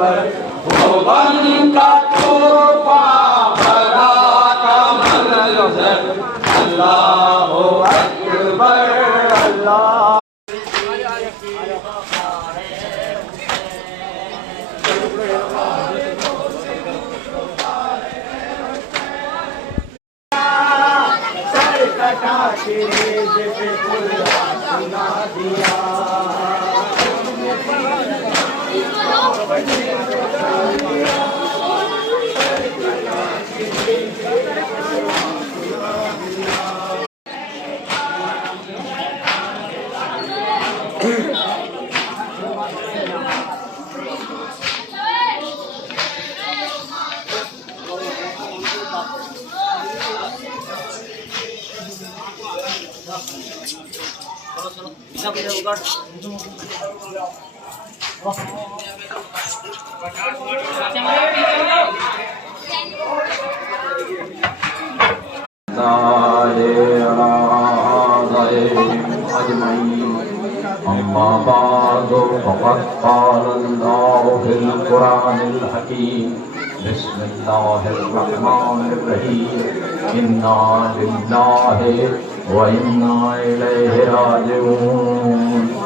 अकबर भुवन का तोहफा भरा का मंजर अल्लाह अकबर अल्लाह। अम्मा बाद फ़क़द क़ाल अल्लाहु फ़िल क़ुरानिल हकीम बिस्मिल्लाहिर रहमानिर रहीम इन्ना लिल्लाहि व इन्ना इलैहि राजिऊन।